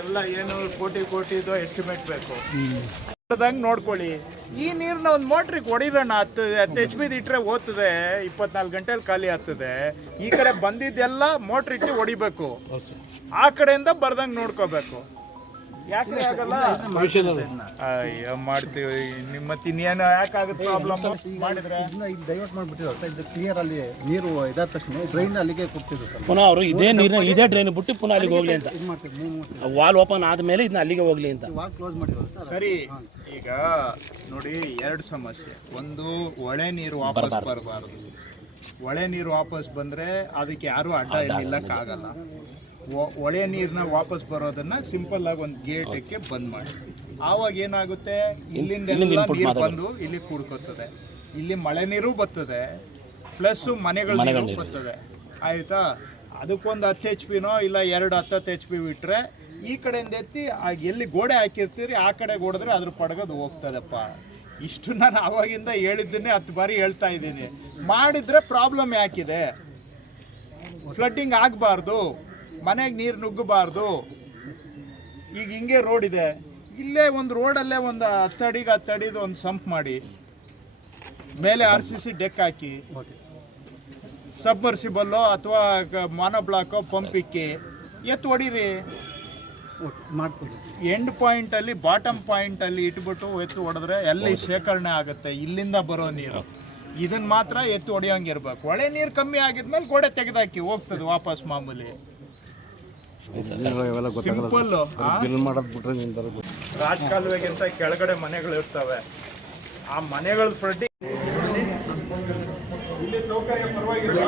ಎಲ್ಲ ಏನು ಕೋಟಿ ಕೋಟಿದು ಎಸ್ಟಿಮೇಟ್ ಬೇಕು ನೋಡ್ಕೊಳ್ಳಿ. ಈ ನೀರನ್ನ ಒಂದು ಮೋಟ್ರಿಗೆ ಹೊಡಿರೋಣ, 10 HP ಇಟ್ಟರೆ ಓದ್ತದೆ, 24 ಗಂಟೆಲಿ ಖಾಲಿ ಆಗ್ತದೆ. ಈ ಕಡೆ ಬಂದಿದ್ದೆಲ್ಲ ಮೋಟ್ರ್ ಇಟ್ಟು ಹೊಡಿಬೇಕು, ಆ ಕಡೆಯಿಂದ ಬರ್ದಂಗೆ ನೋಡ್ಕೋಬೇಕು. ಯಾಕೆ ಆಗಲ್ಲ? ಅಯ್ಯೋ ಮಾಡ್ತೀವಿ ಮತ್ತೆ ಇನ್ನೇನು ಯಾಕಾಗುತ್ತೆ ಪ್ರಾಬ್ಲಮ್ ಮಾಡಿದ್ರೆ ಡೈವರ್ಟ್ ಮಾಡಿಬಿಟ್ಟಿರೋ ಸರ್. ಇದು ಕ್ಲಿಯರ್ ಅಲ್ಲಿ ನೀರು ಇದಾದ ತಕ್ಷಣ ಡ್ರೈನ್ ಅಲ್ಲಿಗೆ ಕೊಡ್ತಿದ್ರು ಸರ್. ಪುನಃ ಅವರು ಇದೇ ಡ್ರೈನ್ ಬಿಟ್ಟು ಪುನಃ ಅಲ್ಲಿಗೆ ಹೋಗ್ಲಿ ಅಂತ ವಾಲ್ ಓಪನ್ ಆದ್ಮೇಲೆ ಇದನ್ನ ಅಲ್ಲಿಗೆ ಹೋಗ್ಲಿ ಅಂತ ವಾಲ್ ಕ್ಲೋಸ್ ಮಾಡಿರೋದು ಸರಿ. ಈಗ ನೋಡಿ, 2 ಸಮಸ್ಯೆ. ಒಂದು, ಒಳೆ ನೀರು ವಾಪಸ್ ಬರಬಾರ್ದು. ಒಳೆ ನೀರು ವಾಪಸ್ ಬಂದ್ರೆ ಅದಕ್ಕೆ ಯಾರು ಅಡ್ಡ ನಿಲ್ಲಕ್ಕಾಗಲ್ಲ. ಒಳೆ ನೀರನ್ನ ವಾಪಸ್ ಬರೋದನ್ನ ಸಿಂಪಲ್ ಆಗಿ ಒಂದು ಗೇಟಕ್ಕೆ ಬಂದ್ ಮಾಡಿ. ಆವಾಗ ಏನಾಗುತ್ತೆ, ಇಲ್ಲಿಂದ ನೀರು ಬಂದು ಇಲ್ಲಿ ಕೂಡ್ಕೋತದೆ, ಇಲ್ಲಿ ಮಳೆ ನೀರು ಬರ್ತದೆ, ಪ್ಲಸ್ ಮನೆಗಳ ನೀರು ಬರ್ತದೆ. ಆಯ್ತಾ? ಅದಕ್ಕೊಂದು 10 HP ಇಲ್ಲ 10 HP ಬಿಟ್ರೆ ಈ ಕಡೆಯಿಂದ ಎತ್ತಿ ಎಲ್ಲಿ ಗೋಡೆ ಹಾಕಿರ್ತೀರಿ ಆ ಕಡೆ ಹೊಡೆದ್ರೆ ಅದ್ರ ಪಡಗೋದು ಹೋಗ್ತದಪ್ಪ. ಇಷ್ಟು ನಾನು ಆವಾಗಿಂದ ಹೇಳಿದ್ದನ್ನೇ 10 ಬಾರಿ ಹೇಳ್ತಾ ಇದ್ದೀನಿ. ಮಾಡಿದ್ರೆ ಪ್ರಾಬ್ಲಮ್ ಯಾಕಿದೆ? ಫ್ಲಡ್ಡಿಂಗ್ ಆಗಬಾರ್ದು, ಮನೆಗೆ ನೀರು ನುಗ್ಗಬಾರ್ದು. ಈಗ ಹಿಂಗೆ ರೋಡ್ ಇದೆ, ಇಲ್ಲೇ ಒಂದು ರೋಡಲ್ಲೇ ಒಂದು 10 ಅಡಿಗೆ 10 ಅಡಿದು ಒಂದು ಸಂಪ್ ಮಾಡಿ, ಮೇಲೆ RCC ಡೆಕ್ ಹಾಕಿ, ಸಬ್ಮರ್ಸಿಬಲ್ಲು ಅಥವಾ ಮಾನೋಬ್ಲಾಕೋ ಪಂಪ್ ಇಕ್ಕಿ ಎತ್ತು ಹೊಡೀರಿ. ಎಂಡ್ ಪಾಯಿಂಟಲ್ಲಿ ಬಾಟಮ್ ಪಾಯಿಂಟಲ್ಲಿ ಇಟ್ಬಿಟ್ಟು ಎತ್ತು ಹೊಡೆದ್ರೆ ಎಲ್ಲಿ ಶೇಖರಣೆ ಆಗುತ್ತೆ ಇಲ್ಲಿಂದ ಬರೋ ನೀರು. ಇದನ್ನ ಮಾತ್ರ ಎತ್ತು ಹೊಡೆಯೋಂಗಿರ್ಬೇಕು. ಒಳ್ಳೆ ನೀರು ಕಮ್ಮಿ ಆಗಿದ್ಮೇಲೆ ಗೋಡೆ ತೆಗೆದಾಕಿ ಹೋಗ್ತದೆ ವಾಪಸ್ ಮಾಮೂಲಿ. ಸಿಂಪಲ್. ರಾಜಕಾಲುವೆಗಿಂತ ಕೆಳಗಡೆ ಮನೆಗಳು ಇರ್ತವೆ, ಆ ಮನೆಗಳ ಫ್ಲಡ್ಡಿಂಗ್ ಇಲ್ಲಿ ಸೌಕರ್ಯ ಪರವಾಗಿಲ್ಲ.